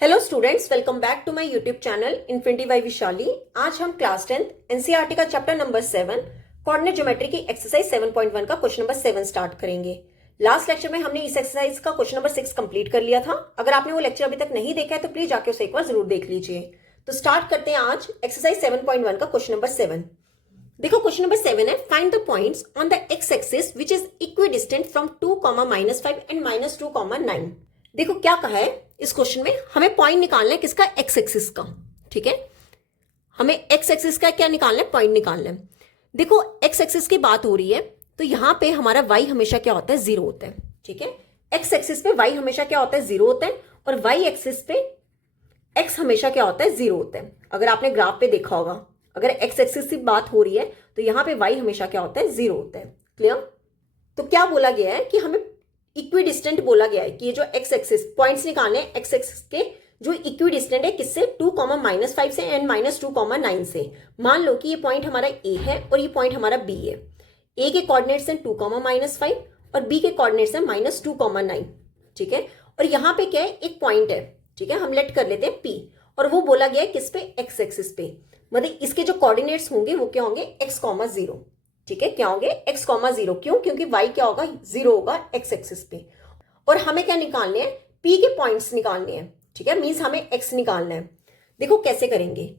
Hello students, welcome back to my YouTube channel Infinity by Vishali. आज हम class 10th NCERT का chapter number 7 coordinate geometry की एक्सरसाइज 7.1 का क्वेश्चन नंबर 7 स्टार्ट करेंगे। लास्ट लेक्चर में हमने इस एक्सरसाइज का क्वेश्चन नंबर 6 कंप्लीट कर लिया था। अगर आपने वो लेक्चर अभी तक नहीं देखा है तो प्लीज जाके उसे एक बार जरूर देख लीजिए। तो स्टार्ट करते हैं आज एक्सरसाइज 7.1 का क्वेश्चन नंबर 7। देखो क्वेश्चन नंबर 7 है, find the points on the x axis which is equidistant from 2, -5 and -2, 9। देखो क्या कहा है इस क्वेश्चन में, हमें पॉइंट निकालना है किसका, एक्स एक्सिस का। ठीक है, हमें एक्स एक्सिस का क्या निकालना है, पॉइंट निकालना है। देखो एक्स एक्सिस की बात हो रही है तो यहां पे हमारा वाई हमेशा क्या होता है, 0 होता है। ठीक है, एक्स एक्सिस पे वाई हमेशा क्या होता है, 0 होता है, और वाई एक्सिस पे एक्स हमेशा क्या होता है, 0 होता है। अगर आपने ग्राफ पे देखा होगा, अगर एक्स एक्सिस की बात हो रही है तो यहां पे वाई हमेशा क्या होता है, 0 होता है। क्लियर? तो क्या बोला गया है कि हमें इक्विडिस्टेंट बोला गया है कि ये जो एक्स एक्सिस पॉइंट्स निकालने हैं एक्स एक्सिस के जो इक्विडिस्टेंट है किससे, 2, -5 से एंड -2, 9 से। मान लो कि ये पॉइंट हमारा ए है और ये पॉइंट हमारा बी है। ए के कोऑर्डिनेट्स हैं 2, -5 और बी के कोऑर्डिनेट्स हैं -2, 9। ठीक है, और यहां पे क्या है, एक पॉइंट है। ठीक है, हम लेट कर लेते हैं पी, और वो बोला गया है किस पे, एक्स एक्सिस पे। मतलब इसके जो कोऑर्डिनेट्स होंगे वो क्या होंगे, x, 0। ठीक है, क्या होंगे, x, 0। क्यों? क्योंकि y क्या होगा, 0 होगा x एक्सिस पे। और हमें क्या निकालने हैं, p के पॉइंट्स निकालने हैं। ठीक है, मींस हमें x निकालना है। देखो कैसे करेंगे,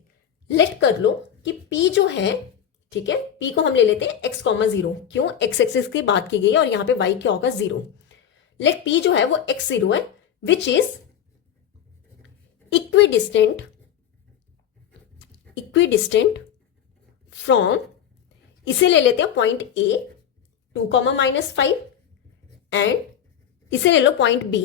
लेट कर लो कि p जो है, ठीक है, p को हम ले लेते हैं x, 0। क्यों, x एक्सिस की बात की गई है और यहां पे y क्या होगा, 0। लेट p जो है वो x0 है विच इज इक्विडिस्टेंट फ्रॉम, इसे ले लेते हैं पॉइंट ए 2, -5 एंड इसे ले लो पॉइंट बी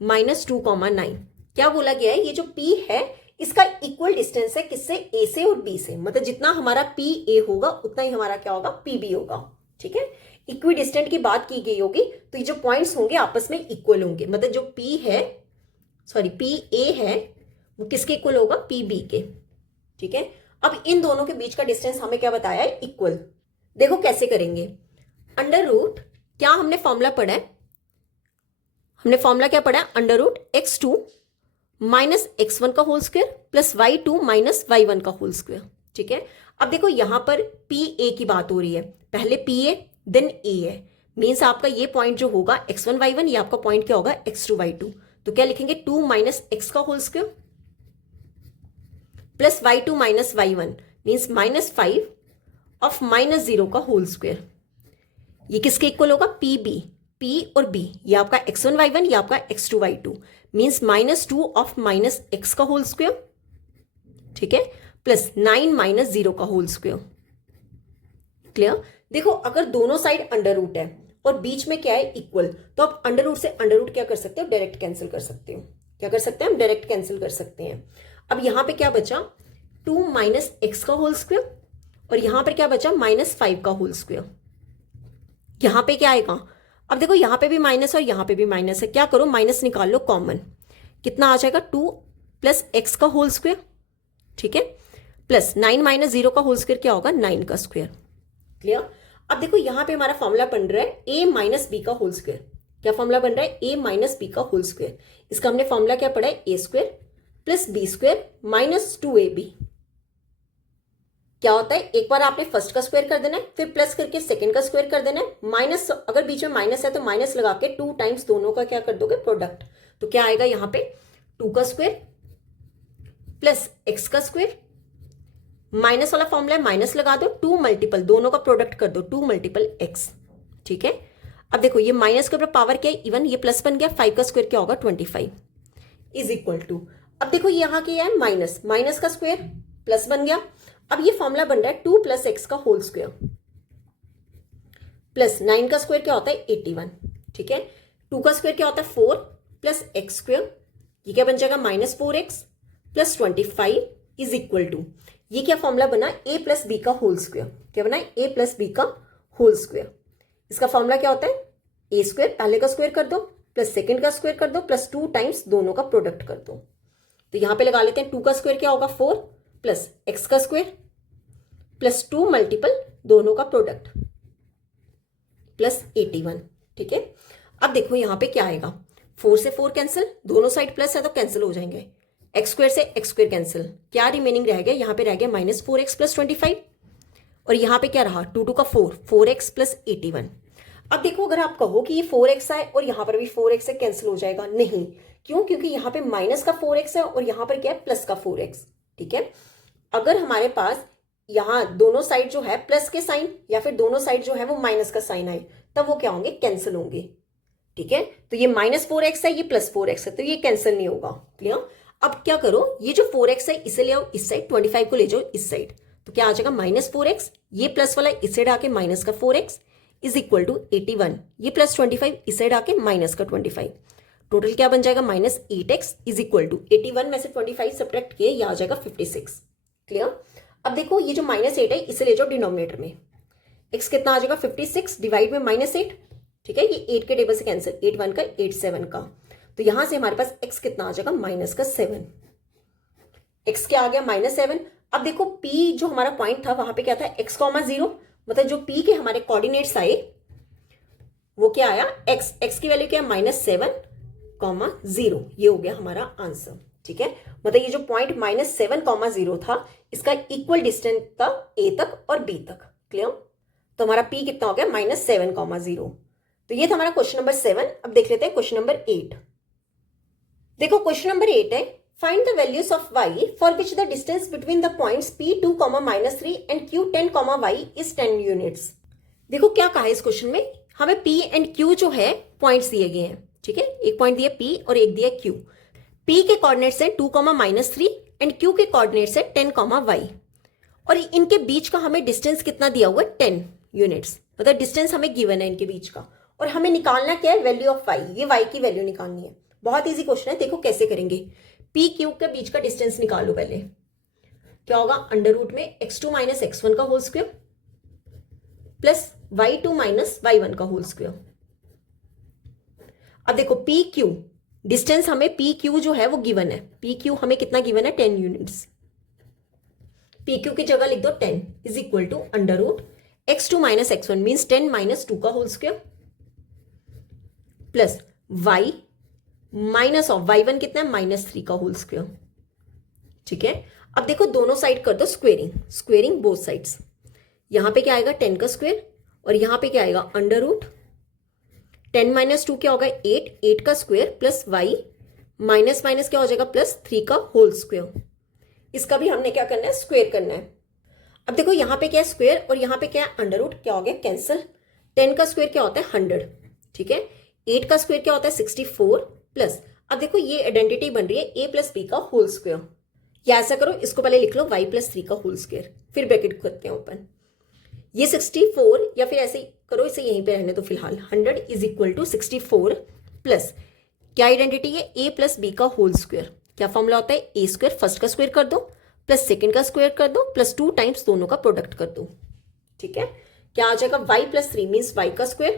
-2, 9। क्या बोला गया है, ये जो P है इसका इक्वल डिस्टेंस है किससे, ए से और बी से। मतलब जितना हमारा पी ए होगा उतना ही हमारा क्या होगा, पी बी होगा। ठीक है, इक्वी डिस्टेंट की बात की गई होगी तो ये जो पॉइंट्स होंगे आपस में इक्वल होंगे। मतलब जो पी है, सॉरी पी ए है, वो किसके इक्वल होगा, पी बी के। ठीक है, अब इन दोनों के बीच का डिस्टेंस हमें क्या बताया है, इक्वल। देखो कैसे करेंगे, अंडर रूट, क्या हमने फॉर्मूला पढ़ा है, हमने फॉर्मूला क्या पढ़ा है, अंडर रूट x2 -x1 का whole square plus y2 -y1 का होल स्क्वायर। ठीक है, अब देखो यहां पर पी ए की बात हो रही है, पहले पी ए देन ए है, मीन्स आपका ये पॉइंट जो होगा x1 y1, ये आपका पॉइंट क्या होगा, x2 y2। तो क्या लिखेंगे, 2 - x का whole square plus y2 -y1 means -5 of -0 का होल स्क्वायर। ये किसके इक्वल होगा, पी बी, पी और बी, ये आपका x1 y1, ये आपका x2 y2 means -2 of -x का होल स्क्वायर। ठीक है, प्लस 9 - 0 का होल स्क्वायर। क्लियर? देखो अगर दोनों साइड अंडर रूट है और बीच में क्या है, इक्वल, तो आप अंडर रूट से अंडर रूट क्या कर सकते हो, डायरेक्ट कैंसिल कर सकते हो। क्या कर सकते हैं हम, डायरेक्ट कैंसिल कर सकते हैं। अब यहां पे क्या बचा, 2 -x का होल स्क्वायर, और यहां पर क्या बचा, -5 का होल स्क्वायर। यहां पे क्या आएगा, अब देखो यहां पे भी माइनस और यहां पे भी माइनस है, क्या करो, माइनस निकाल लो कॉमन, कितना आ जाएगा, 2 + x का होल स्क्वायर। ठीक है, प्लस 9 - 0 का होल स्क्वायर क्या होगा, 9 का स्क्वायर। क्लियर? अब देखो यहां पे हमारा फॉर्मूला बन रहा है a - b का होल स्क्वायर। क्या फॉर्मूला बन रहा है, a - b का होल स्क्वायर। इसका हमने फॉर्मूला क्या पढ़ा है, a² + b² -2ab। क्या होता है, एक बार आपने फर्स्ट का स्क्वायर कर देना है, फिर प्लस करके सेकंड का स्क्वायर कर देना है, माइनस, अगर बीच में माइनस है तो माइनस लगा के 2 टाइम्स दोनों का क्या कर दोगे, प्रोडक्ट। तो क्या आएगा यहां पे, 2 का स्क्वायर प्लस x का स्क्वायर, माइनस वाला फॉर्मूला है, माइनस लगा दो, 2 मल्टीपल दोनों का प्रोडक्ट कर दो, 2 × x। ठीक है, अब देखो ये माइनस के ऊपर पावर क्या है, इवन, ये प्लस बन गया, 5 का स्क्वायर क्या होगा, 25 इज इक्वल टू, अब देखो यहाँ क्या है, माइनस, माइनस का स्क्वायर प्लस बन गया। अब ये फॉर्मूला बन रहा है 2 + x का होल स्क्वायर प्लस 9 का स्क्वायर क्या होता है, 81। ठीक है, 2 का स्क्वायर क्या होता है, 4 + x², ये क्या बन जाएगा, -4x + 25 इज इक्वल टू, ये क्या फॉर्मूला बना, a + b का होल स्क्वायर। क्या बना, a + b का होल स्क्वायर। इसका फॉर्मूला क्या होता है, a² पहले का स्क्वायर कर दो प्लस सेकंड का स्क्वायर कर दो प्लस 2 टाइम्स दोनों का प्रोडक्ट कर दो। तो यहां पे लगा लेते हैं, 2 का स्क्वायर क्या होगा, 4 प्लस x का स्क्वायर प्लस 2 मल्टीपल दोनों का प्रोडक्ट प्लस 81। ठीक है, अब देखो यहां पे क्या आएगा, 4 से 4 कैंसिल, दोनों साइड प्लस है तो कैंसिल हो जाएंगे, एक्स स्क्वायर से एक्स स्क्वायर कैंसिल, क्या रिमेनिंग रह गया, यहाँ पे रह गया -4x प्लस 25 और यहाँ पे क्या रहा 2 2 का 4, 4x प्लस 81। अब देखो अगर आप कहो कि ये 4x है और यहाँ पर भी 4x से कैंसिल हो जाएगा, नहीं, क्यों, क्योंकि यहाँ पे माइनस का 4x है और यहाँ पर क्या है प्लस का 4x। ठीक है, अगर हमारे पास यहाँ दोनों साइड जो है प्लस के साइन या फिर दोनों साइड जो है वो माइनस का साइन आए, तब वो क्या होंगे, कैंसिल होंगे। ठीक है, तो ये -4x है, ये +4x है, तो ये कैंसिल नहीं होगा। क्लियर। अब क्या करो, ये जो 4x है इसे ले आओ इस साइड, 25 को ले जाओ इस साइड, तो क्या आ जाएगा -4x, ये प्लस वाला इस साइड आके माइनस का 4x इज इक्वल टू 81, ये +25 इस साइड आके माइनस का 25, टोटल क्या बन जाएगा -8x इज इक्वल टू 81 में से 25 सब्ट्रैक्ट किए, ये आ जाएगा 56। क्लियर। अब देखो ये जो -8 है इसे ले जाओ डिनोमिनेटर में, x कितना आ जाएगा 56 डिवाइड में -8। ठीक है, ये 8 के टेबल से कैंसिल, 8 1 का 8 7 का, तो यहां से हमारे पास x कितना आ जाएगा -7, x क्या आ गया -7। अब देखो p जो हमारा पॉइंट था वहां पे क्या था x, 0, मतलब जो p के हमारे कोऑर्डिनेट्स आए वो क्या आया x की वैल्यू क्या है -7, 0, ये हो गया हमारा आंसर। ठीक है, मतलब ये जो पॉइंट -7, 0 था इसका इक्वल डिस्टेंस था a तक और b तक। क्लियर। तो हमारा p कितना हो गया -7, 0। तो ये था हमारा क्वेश्चन नंबर 7। अब देख लेते हैं क्वेश्चन नंबर 8। देखो क्वेश्चन नंबर 8 है, find the values of y for which the distance between the points p2, -3 and q10, y is 10 units. देखो क्या कहा है इस क्वेश्चन में, हमें p एंड q जो है पॉइंट्स दिए गए हैं। ठीक है, एक पॉइंट दिया p और एक दिया q। p के कोऑर्डिनेट्स है 2, -3 एंड q के कोऑर्डिनेट्स है 10, y, और इनके बीच का हमें डिस्टेंस कितना दिया हुआ है 10 यूनिट्स, मतलब डिस्टेंस हमें गिवन है इनके बीच का, और हमें निकालना क्या है वैल्यू ऑफ y, ये y की वैल्यू निकालनी है। बहुत इजी क्वेश्चन है, देखो कैसे करेंगे। p q के बीच का डिस्टेंस निकालो पहले, क्या होगा √ में x2 - x1 का whole square plus y2 - y1 का होल स्क्वायर। अब देखो p q डिस्टेंस हमें p q जो है वो गिवन है, p q हमें कितना गिवन है 10 यूनिट्स, p q की जगह लिख दो 10 is equal to √ x2 - x1 means 10 - 2 का whole square plus y minus of y1 कितना है -3 का होल स्क्वायर। ठीक है, अब देखो दोनों साइड कर दो स्क्वेयरिंग, स्क्वेयरिंग बोथ साइड्स। यहां पे क्या आएगा 10 का स्क्वायर और यहां पे क्या आएगा √ 10 - 2 क्या होगा 8, 8 का square plus y minus minus क्या हो जाएगा +3 का होल स्क्वायर। इसका भी हमने क्या करना है स्क्वेयर करना है। अब देखो यहाँ पे क्या है स्क्वेयर और यहाँ पे क्या है √ क्या हो गया कैंसिल। 10 का स्क्वायर क्या होता है 100। ठीक है, 8 का स्क्वायर क्या होता है 64 प्लस, अब देखो ये आइडेंटिटी बन रही है a + b का होल स्क्वायर, या ऐसा करो इसको पहले लिख लो y + 3 का होल स्क्वायर, फिर ब्रैकेट करते हैं ओपन। ये 64 या फिर ऐसे करो, इसे यहीं पे रहने तो फिलहाल 100 इज इक्वल टू 64 प्लस क्या आइडेंटिटी है a + b का होल स्क्वायर। क्या फॉर्मूला होता है a² फर्स्ट का स्क्वायर कर दो प्लस सेकंड का स्क्वायर कर दो प्लस 2 टाइम्स दोनों का प्रोडक्ट कर दो। ठीक है, क्या आ जाएगा y + 3 मीन्स y का स्क्वायर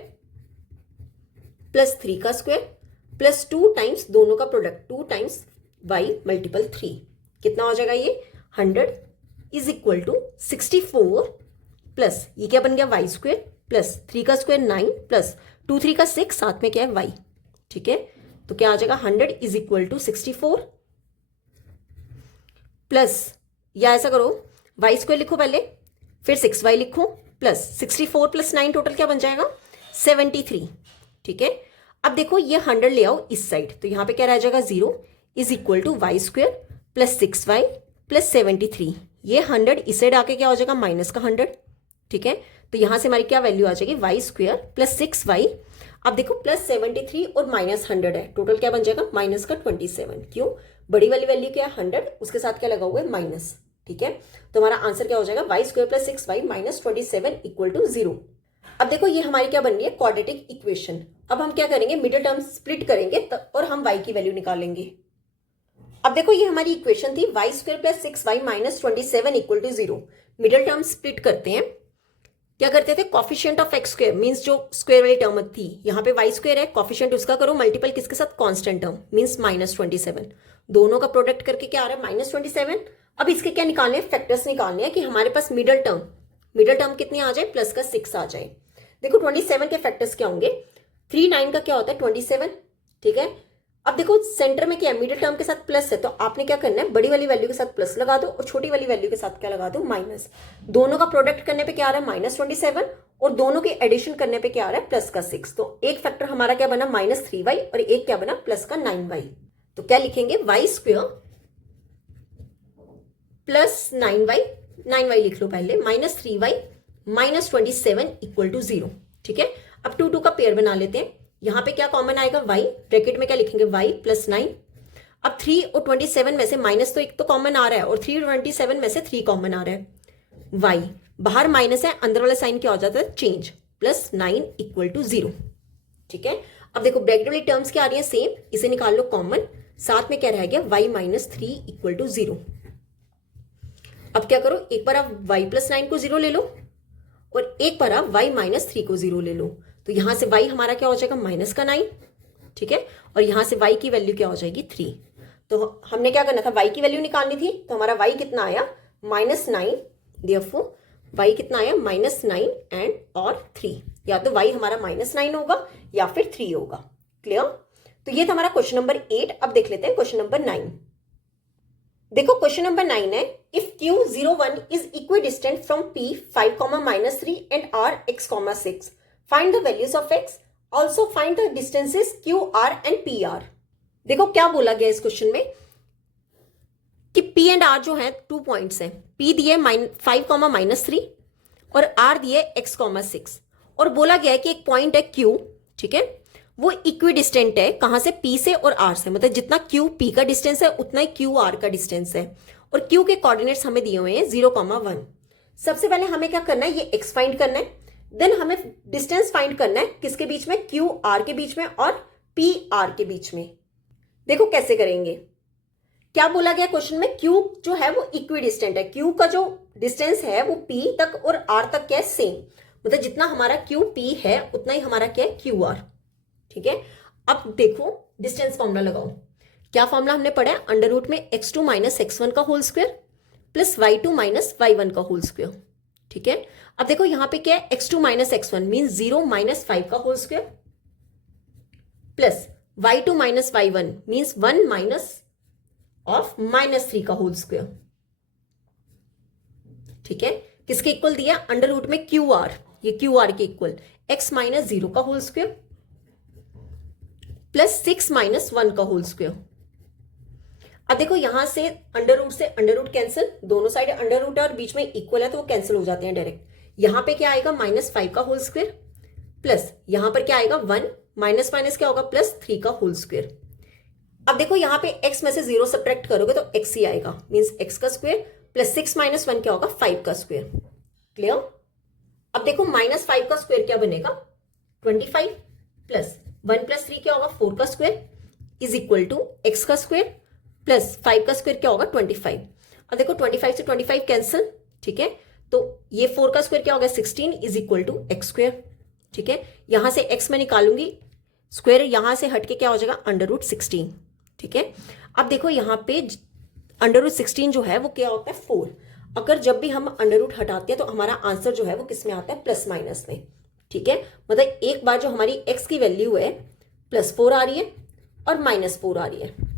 प्लस 3 का स्क्वायर प्लस 2 टाइम्स दोनों का प्रोडक्ट 2 टाइम्स y × 3, कितना हो जाएगा ये 100 इज इक्वल टू 64 प्लस ये क्या बन गया y² प्लस 3 का स्क्वायर 9 प्लस 2 3 का 6, साथ में क्या है y। ठीक है, तो क्या आ जाएगा 100 इज इक्वल टू 64 प्लस, या ऐसा करो y² लिखो पहले फिर 6y लिखो प्लस 64 + 9 टोटल क्या बन जाएगा 73। ठीक है, अब देखो ये 100 ले आओ इस साइड, तो यहाँ पे क्या रह जाएगा 0 is equal to y² plus 6y plus 73। ये 100 इस साइड आके क्या हो जाएगा -100। ठीक है, तो यहाँ से हमारी क्या वैल्यू आ जाएगी y² प्लस 6y। अब देखो प्लस 73 और -100 है, टोटल क्या बन जाएगा -27। क्यों, बड़ी वाली वैल्यू क्या है 100, उसके साथ क्या लगा हुआ है माइनस। ठीक है, तो हमारा आंसर क्या हो जाएगा y² plus 6y -27 equal to 0। अब देखो ये हमारी क्या बन रही है क्वाड्रेटिक इक्वेशन। अब हम क्या करेंगे मिडिल टर्म स्प्लिट करेंगे और हम y की वैल्यू निकालेंगे। अब देखो ये हमारी इक्वेशन थी y² plus 6y -27 equal to 0। Middle term split करते हैं, क्या करते थे कॉफिशिएंट ऑफ x² मीन्स जो स्क्वायर वाली टर्म थी, यहाँ पे y² है, कॉफिशिएंट उसका करो मल्टीपल किसके साथ कांस्टेंट टर्म मीन्स -27, दोनों का प्रोडक्ट करके क्या आ रहा है -27। अब इसके क्या निकालने हैं फैक्टर्स निकालने हैं कि हमारे पास मिडिल टर्म कितनी आ जाए प्लस का 6 आ जाए। देखो 27 के फैक्टर्स क्या होंगे 3 9 का क्या होता है 27। ठीक है, अब देखो सेंटर में क्या है, मिडिल टर्म के साथ प्लस है, तो आपने क्या करना है, बड़ी वाली वैल्यू के साथ प्लस लगा दो और छोटी वाली वैल्यू के साथ क्या लगा दो, माइनस। दोनों का प्रोडक्ट करने पे क्या आ रहा है, -27, और दोनों के एडिशन करने पे क्या आ रहा है, +6। तो एक फैक्टर हमारा क्या बना, -3y, और एक क्या बना, +9y। तो क्या लिखेंगे, y² + 9y, 9y लिख लो पहले, -3y -27 = 0। ठीक है, अब 2 का पेयर बना लेते हैं। यहां पे क्या कॉमन आएगा, y, ब्रैकेट में क्या लिखेंगे, y + 9। अब 3 और 27 में से माइनस तो एक तो कॉमन आ रहा है, और 3 और 27 में से 3 कॉमन आ रहा है। y बाहर माइनस है, अंदर वाला साइन क्या हो जाता है, चेंज, +9 = 0। ठीक है, अब देखो ब्रैकेट वाली टर्म्स क्या आ रही है, सेम, इसे निकाल लो कॉमन, साथ में क्या रह गया, y - 3 = 0। अब क्या करो, एक बार आप y + 9 को 0 ले लो, और एक बार आप y - 3 को 0 ले लो। तो यहां से y हमारा क्या हो जाएगा, -9। ठीक है, और यहां से y की वैल्यू क्या हो जाएगी, 3। तो हमने क्या करना था, y की वैल्यू निकालनी थी, तो हमारा y कितना आया, -9। देयरफॉर y कितना आया, -9 एंड और 3। या तो y हमारा -9 होगा या फिर 3 होगा। क्लियर। तो ये था हमारा क्वेश्चन नंबर 8। अब देख लेते हैं क्वेश्चन नंबर 9। देखो क्वेश्चन नंबर 9 है, if Q01 is equidistant from P 5, -3 and R x, 6, find the values of x, also find the distances QR and PR। देखो क्या बोला गया इस क्वेश्चन में कि P एंड R जो है 2 पॉइंट्स हैं, P दिए 5, -3 और R दिए x, 6, और बोला गया है कि एक पॉइंट है Q, ठीक है, वो इक्विडिस्टेंट है, कहां से, P से और R से, मतलब जितना Q P का डिस्टेंस है उतना ही Q R का डिस्टेंस है, और Q के कोऑर्डिनेट्स हमें दिए हुए हैं 0, 1। सबसे पहले हमें क्या करना है, ये x फाइंड करना है, देन हमें डिस्टेंस फाइंड करना है किसके बीच में, Q R के बीच में और P R के बीच में। देखो कैसे करेंगे, क्या बोला गया क्वेश्चन में, Q जो है वो इक्विडिस्टेंट है, Q का जो डिस्टेंस है वो P तक और R तक क्या है, सेम, मतलब जितना हमारा Q P है उतना ही हमारा क्या है, Q R। ठीक है, अब देखो डिस्टेंस फॉर्मूला लगाओ। क्या फॉर्मूला हमने पढ़ा है, √ में x2 - x1 का whole square plus y2 - y1 का होल स्क्वायर। ठीक है, अब देखो यहां पे क्या है, x2 - x1 मींस 0 - 5 का whole square plus y2 - y1 means 1 - -3 का होल स्क्वायर। ठीक है, किसके इक्वल दिया, √ में QR, ये QR के इक्वल, x - 0 का होल स्क्वायर प्लस 6 - 1 का होल स्क्वायर। अब देखो यहां से अंडर रूट कैंसिल, दोनों साइड अंडर रूट है और बीच में इक्वल है तो वो कैंसिल हो जाते हैं डायरेक्ट। यहां पे क्या आएगा, -5 का होल स्क्वायर प्लस यहां पर क्या आएगा, 1 माइनस क्या होगा, +3 का होल स्क्वायर। अब देखो यहां पे x में से 0 सब्ट्रैक्ट करोगे तो x ही आएगा, मींस x का स्क्वायर प्लस 6 - 1 क्या होगा, 5 का स्क्वायर। क्लियर। अब देखो -5 का स्क्वायर क्या बनेगा, 25 प्लस 1 + 3 क्या होगा, 4 का square is equal to x का स्क्वायर प्लस 5 का स्क्वायर क्या होगा, 25। अब देखो 25 से 25 कैंसिल, ठीक है, तो ये 4 का स्क्वायर क्या होगा, 16 is equal to x square. ठीक है, यहां से x में निकालूंगी स्क्वायर, यहां से हटके क्या हो जाएगा, √16। ठीक है, अब देखो यहां पे √16 जो है वो क्या होता है, 4। अगर जब भी हम अंडर हटाते हैं तो हमारा आंसर जो है वो किस में आता है, प्लस माइनस में। ठीक है, मतलब एक बार जो हमारी x की वैल्यू है +4 आ रही है और -4 आ रही है।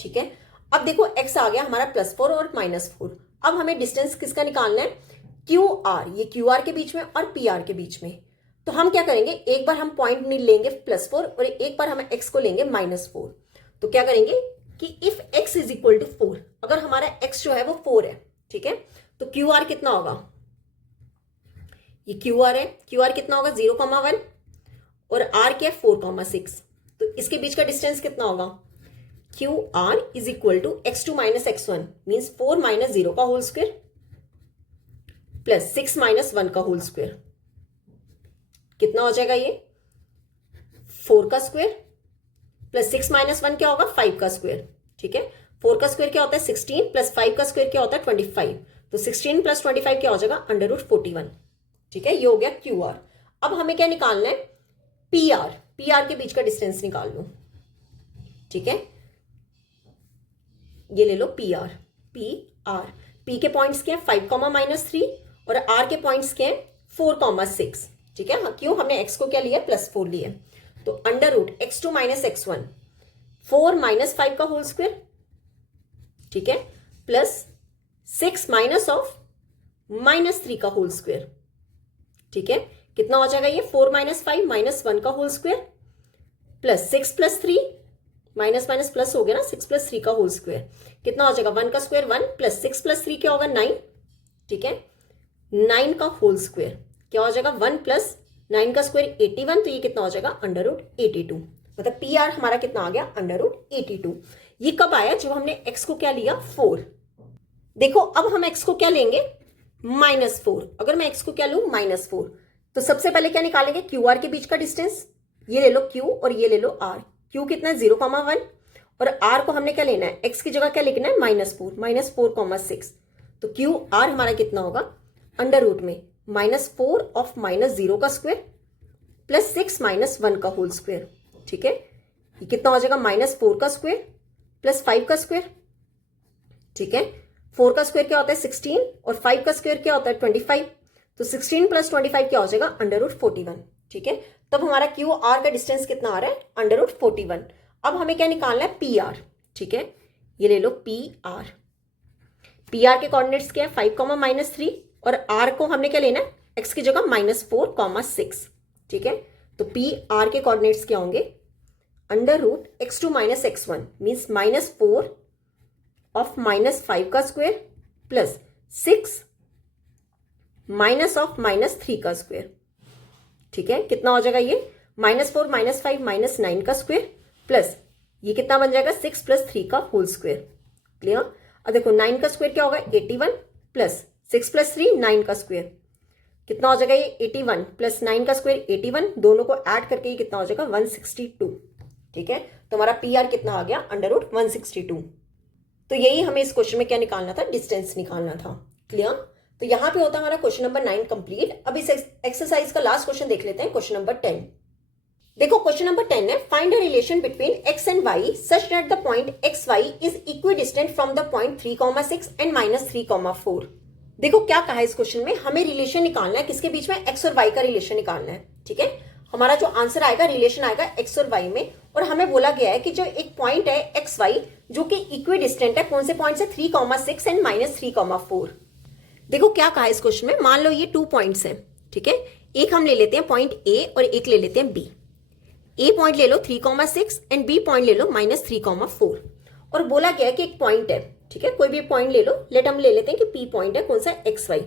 ठीक है, अब देखो x आ गया हमारा +4 और -4। अब हमें डिस्टेंस किसका निकालना है, QR, ये QR के बीच में और PR के बीच में। तो हम क्या करेंगे, एक बार हम पॉइंट लेंगे +4 और एक बार हम x को लेंगे -4। तो क्या करेंगे कि if x is equal to 4, अगर हमारा x जो है वो 4 है, ठीक है, तो QR कितना होगा, ये QR है, QR कितना होगा, 0, 1 और R क्या है, 4, 6। तो इसके बीच का डिस्टेंस कितना होगा, QR is equal to x2 - x1 means 4 - 0 का होल स्क्वायर प्लस 6 - 1 का होल स्क्वायर। कितना हो जाएगा ये, 4 का स्क्वायर प्लस 6 - 1 क्या होगा, 5 का स्क्वायर। ठीक है, 4 का स्क्वायर क्या होता है, 16 प्लस 5 का स्क्वायर क्या होता है, 25। तो 16 + 25 क्या हो जाएगा, √41। ठीक है, ये हो गया QR। अब हमें क्या निकालना है, PR के बीच का डिस्टेंस निकाल लो। ठीक है, ये ले लो PR, P के पॉइंट्स क्या है, 5, -3 और R के पॉइंट्स क्या है, 4, 6। ठीक है, क्यों, हमने x को क्या लिया, +4 लिया। तो √x2 - x1 4 माइनस 5 का होल स्क्वायर, ठीक है, प्लस 6 माइनस ऑफ -3 का होल स्क्वायर, ठीक है। कितना हो जाएगा ये? 4 माइनस 5 माइनस 1 का whole square plus 6 plus 3, minus minus plus हो गया ना, 6 प्लस 3 का होल स्क्वायर। कितना हो जाएगा? 1 का स्क्वायर 1 प्लस 6 प्लस 3 क्या होगा? 9, ठीक है। 9 का होल स्क्वायर क्या हो जाएगा? 1 प्लस 9 का स्क्वायर 81, तो ये कितना हो जाएगा? √82। मतलब पी आर हमारा कितना आ गया? √82। ये कब आया? जब हमने x को क्या लिया? 4। देखो अब हम x को क्या लेंगे? -4। अगर मैं x को क्या लूं? -4, तो सबसे पहले क्या निकालेंगे? क्यू आर के बीच का डिस्टेंस। ये ले लो q और ये ले लो r। q कितना है? 0,1 और r को हमने क्या लेना है? x की जगह क्या लिखना है? -4, 6। तो क्यू आर हमारा कितना होगा? अंडर रूट में -4 ऑफ -0 का स्क्वायर प्लस 6 माइनस 1 का होल स्क्वायर, ठीक है। ये कितना हो जाएगा? -4 का स्क्वायर प्लस 5 का स्क्वायर, ठीक है। 4 का स्क्वायर क्या होता है? 16 और 5 का स्क्वायर क्या होता है? 25। तो 16 प्लस 25 क्या हो जाएगा? √41, ठीक है। तब हमारा क्यू आर का डिस्टेंस कितना आ रहा है? √41। अब हमें क्या निकालना है? पी आर, ठीक है। ये ले लो पी आर। पी आर के कोऑर्डिनेट्स क्या है? 5, -3 और आर को हमने क्या लेना है? एक्स की जगह -4, 6, ठीक है। तो पी आर के कोऑर्डिनेट्स क्या होंगे? √x2 - x1 मीन्स -4 ऑफ -5 का स्क्वायर प्लस 6 माइनस ऑफ -3 का स्क्वायर, ठीक है। कितना हो जाएगा ये? -4 -5 -9 का स्क्वायर प्लस ये कितना बन जाएगा? 6 प्लस 3 का होल स्क्वायर। क्लियर? अब देखो 9 का स्क्वायर क्या होगा? 81 प्लस 6 प्लस 3 9 का स्क्वायर। कितना हो जाएगा ये? 81 प्लस 9 का स्क्वायर 81, दोनों को ऐड करके ये कितना हो जाएगा? 162, ठीक है। तो हमारा पी आर कितना आ गया? √162। तो यही हमें इस क्वेश्चन में क्या निकालना था? डिस्टेंस निकालना था। क्लियर? तो यहां पे होता है हमारा क्वेश्चन नंबर 9 कंप्लीट। अब इस एक्सरसाइज का लास्ट क्वेश्चन देख लेते हैं, क्वेश्चन नंबर 10। देखो क्वेश्चन नंबर 10 है, find a relation between x and y such that the point xy is equidistant from the point 3,6 and -3,4। देखो क्या कहा है इस क्वेश्चन में? हमें रिलेशन निकालना है किसके बीच में? x और y का रिलेशन निकालना है, ठीक है। हमारा जो आंसर आएगा, रिलेशन आएगा x और y में, और हमें बोला गया है कि जो एक पॉइंट है xy जो कि इक्विडिस्टेंट है, कौन से पॉइंट से? 3,6 एंड -3,4। देखो क्या कहा है इस क्वेश्चन में, मान लो ये 2 पॉइंट्स हैं, ठीक है। एक हम ले लेते हैं पॉइंट ए और एक ले लेते हैं बी। ए पॉइंट ले लो 3,6 एंड बी पॉइंट ले लो -3,4। और बोला गया है कि एक पॉइंट है, ठीक है, कोई भी पॉइंट ले लो। लेट हम ले लेते हैं कि पी पॉइंट है, कौन सा? XY।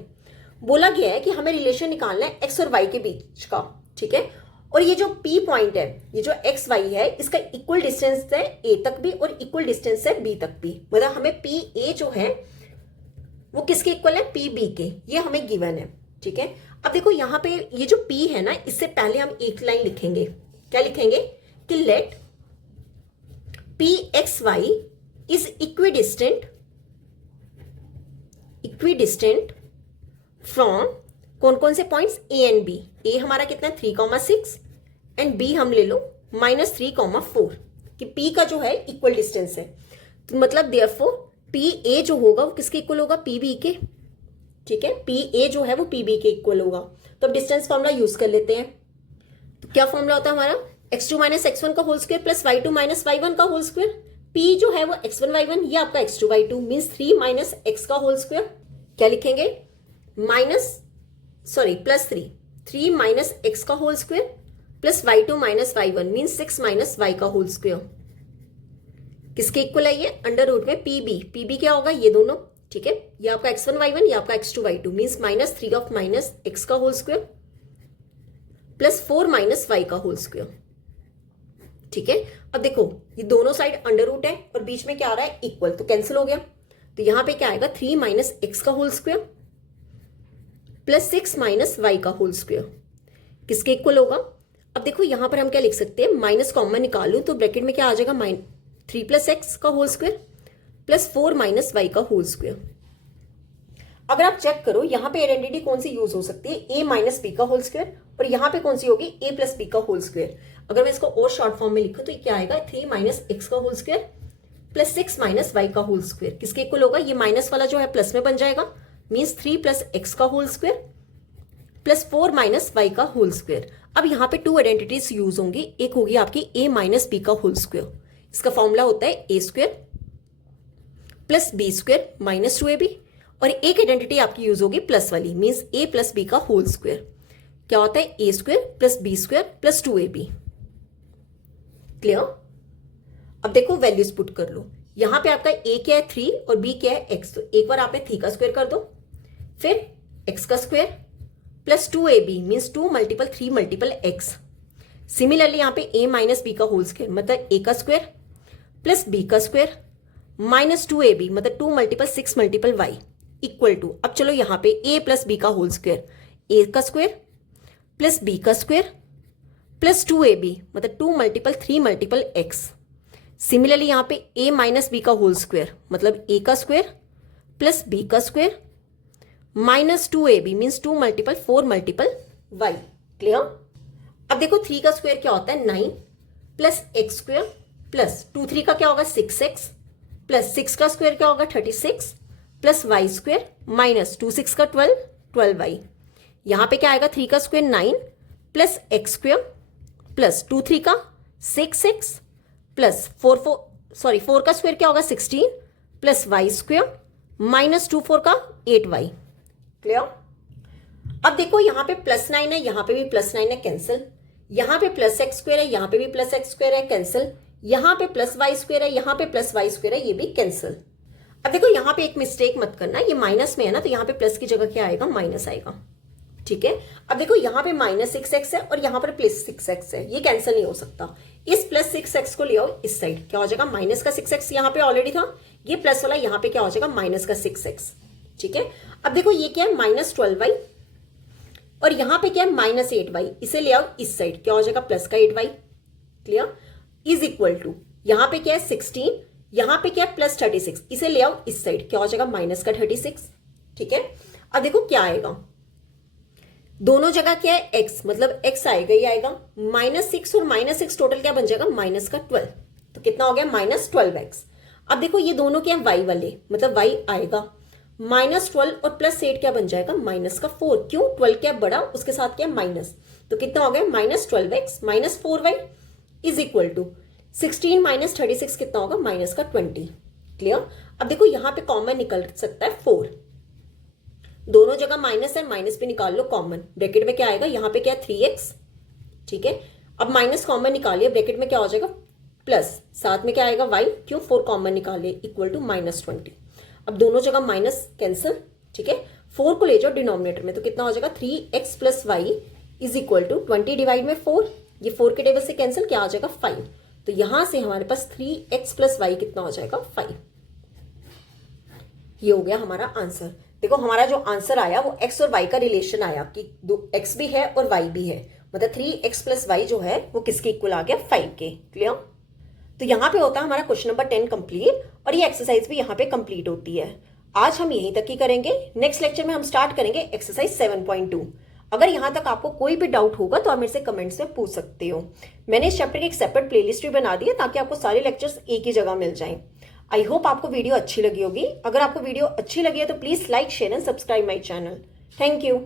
बोला गया है कि हमें रिलेशन निकालना है x और y के बीच का, ठीक है। और ये जो P पॉइंट है, ये जो XY है, इसका इक्वल डिस्टेंस है A तक भी और इक्वल डिस्टेंस है B तक भी। मतलब हमें PA जो है वो किसके इक्वल है? PB के। ये हमें गिवन है, ठीक है। अब देखो यहाँ पे ये जो P है ना, इससे पहले हम एक लाइन लिखेंगे। क्या लिखेंगे? कि let PXY is equidistant from कौन कौन से points? A and B। A हमारा कितना है? 3,6 एंड B हम ले लो -3,4 कि P का जो है इक्वल डिस्टेंस है। तो मतलब देयरफॉर PA जो होगा वो किसके इक्वल होगा? PB के, ठीक है। PA जो है वो PB के इक्वल होगा। तो अब डिस्टेंस फॉर्मूला यूज कर लेते हैं। तो क्या फॉर्मूला होता है हमारा? x2 - x1 का whole square plus y2 - y1 का होल स्क्वायर। P जो है वो x1 y1, ये आपका x2 y2 मीन्स 3 - x का होल स्क्वायर। क्या लिखेंगे? प्लस 3 - x का whole square plus y2 - y1 means 6 - y का होल स्क्वायर। किसके इक्वल है ये? अंडर रूट में PB क्या होगा? ये दोनों, ठीक है। ये आपका x1 y1, ये आपका x2 y2 means -3 of -x का होल स्क्वायर प्लस 4 - y का होल स्क्वायर, ठीक है। अब देखो ये दोनों साइड अंडर रूट है और बीच में क्या आ रहा है? इक्वल, तो कैंसिल हो गया। तो यहां पे क्या आएगा? 3 - x का होल स्क्वायर प्लस 6 - y का होल स्क्वायर। किसके इक्वल होगा? अब देखो यहां पर हम क्या लिख सकते हैं? माइनस कॉमन निकालूं तो ब्रैकेट में क्या आ जाएगा? 3 + x का होल स्क्वायर प्लस 4 - y का होल स्क्वायर। अगर आप चेक करो यहाँ पे आइडेंटिटी कौन सी यूज हो सकती है? a - b का होल स्क्वायर, और यहाँ पे कौन सी होगी? a + b का होल स्क्वायर। अगर मैं इसको और शॉर्ट फॉर्म में लिखूं तो ये क्या आएगा? 3 - x का होल स्क्वायर प्लस 6 - y का होल स्क्वायर। किसके इक्वल होगा? ये माइनस वाला जो है प्लस में बन जाएगा, मीन्स 3 + x का होल स्क्वायर प्लस 4 - y का होल स्क्वायर। अब यहाँ पे 2 आइडेंटिटीज यूज होंगी। एक होगी आपकी a - b का होल स्क्वायर, इसका फॉर्मूला होता है a square plus b square minus 2ab, और एक आइडेंटिटी आपकी यूज होगी प्लस वाली, मीन्स a प्लस बी का होल स्क्वायर। क्या होता है a square plus b square plus 2ab। Clear? अब देखो वैल्यूज पुट कर लो। यहां पे आपका a क्या है 3 और b क्या है x, तो एक बार आपने 3 का स्क्वायर कर दो, फिर x का square plus 2ab means 2 multiple 3 multiple x। Similarly यहां पे a माइनस बी का होल स्क्वायर मतलब a का स्क्वायर प्लस b का स्क्वायर माइनस 2ab मतलब 2 multiple 6 multiple y equal to, अब चलो यहां पे a प्लस बी का होल स्क्वायर, a का स्क्वायर प्लस b का स्क्वायर प्लस 2ab मतलब 2 मल्टीपल 3 मल्टीपल x। सिमिलरली यहां पे a माइनस बी का होल स्क्वायर मतलब a का स्क्वायर प्लस b का square minus 2ab means 2 multiple 4 multiple y। Clear? अब देखो 3 का स्क्वायर क्या होता है 9 प्लस एक्स स्क्वायर प्लस 2 3 का क्या होगा 6x प्लस 6 का स्क्वायर क्या होगा 36 प्लस वाई स्क्वायर माइनस 2 6 का 12y। यहां पे क्या आएगा 3 का square 9 plus x square plus 2 3 का 6x प्लस 4 का स्क्वायर क्या होगा 16 प्लस वाई स्क्वायर माइनस 2 4 का 8y। क्लियर? अब देखो यहां पे प्लस 9 है, यहां पे भी प्लस 9 है, कैंसिल। यहां पे प्लस एक्स स्क्वायर है, यहां पे भी प्लस एक्स स्क्वायर है, कैंसिल। यहां पे प्लस वाई स्क्वायर है, यहां पे प्लस वाई स्क्वायर है, ये भी कैंसिल। अब देखो यहां पे एक मिस्टेक मत करना, ये माइनस में है ना, तो यहां पे प्लस की जगह क्या आएगा माइनस आएगा। ठीक है? अब देखो यहां पे माइनस 6x है और यहां पर प्लस 6x है, ये कैंसिल नहीं हो सकता। इस प्लस 6x को ले आओ इस साइड, क्या हो जाएगा माइनस का 6x यहां पे ऑलरेडी था, ये प्लस वाला यहां पे क्या हो जाएगा माइनस का 6x। ठीक है? अब देखो ये क्या है माइनस 12y और यहां पे क्या है माइनस 8y, इसे ले आओ इस साइड, क्या हो जाएगा प्लस का 8y। Clear? Is equal to यहां पे क्या है 16, यहां पे क्या है प्लस 36, इसे ले आओ इस साइड, क्या हो जाएगा माइनस का 36। ठीक है? अब देखो क्या आएगा, दोनों जगह क्या है x मतलब x आएगा ही आएगा, माइनस 6 और माइनस 6 टोटल क्या बन जाएगा माइनस का 12, तो कितना हो गया माइनस 12x। अब देखो ये दोनों क्या है y वाले मतलब y आएगा, माइनस 12 और प्लस 8 क्या बन जाएगा माइनस का 4, क्यों 12 क्या बड़ा उसके साथ क्या माइनस, तो कितना हो गया minus 12x minus 4y is equal to 16 minus 36 कितना होगा माइनस का 20। क्लियर? अब देखो यहां पे कॉमन निकल सकता है 4, दोनों जगह माइनस है, माइनस पे निकाल लो कॉमन, ब्रैकेट में क्या आएगा यहाँ पे क्या है 3x। ठीक है? अब माइनस कॉमन निकालिए, ब्रैकेट में क्या हो जाएगा प्लस, साथ में क्या आएगा y, क्यों 4 कॉमन निकालिए इक्वल टू माइनस 20। अब दोनों जगह माइनस कैंसिल। ठीक है? 4 को ले जाओ डिनोमिनेटर में, तो कितना हो जाएगा 3x plus y is equal to 20 divide में 4, ये 4 के टेबल से कैंसिल, क्या आ जाएगा 5, तो यहां से हमारे पास 3x प्लस वाई कितना हो जाएगा 5। ये हो गया हमारा आंसर। देखो हमारा जो आंसर आया वो x और y का रिलेशन आया कि दो x भी है और y भी है, मतलब 3x प्लस वाई जो है वो किसके इक्वल आ गया 5 के। क्लियर? तो यहाँ पे होता है हमारा क्वेश्चन नंबर 10 कंप्लीट, और ये एक्सरसाइज भी यहाँ पे कंप्लीट होती है। आज हम यहीं तक ही करेंगे, नेक्स्ट लेक्चर में हम स्टार्ट करेंगे एक्सरसाइज 7.2। अगर यहाँ तक आपको कोई भी डाउट होगा तो आप मेरे से कमेंट्स में पूछ सकते हो। मैंने इस चैप्टर की एक सेपरेट प्लेलिस्ट भी बना दी है ताकि आपको सारे लेक्चर्स एक ही जगह मिल जाएं। आई होप आपको वीडियो अच्छी लगी होगी। अगर आपको वीडियो अच्छी लगी है तो please like share and subscribe my channel. Thank you.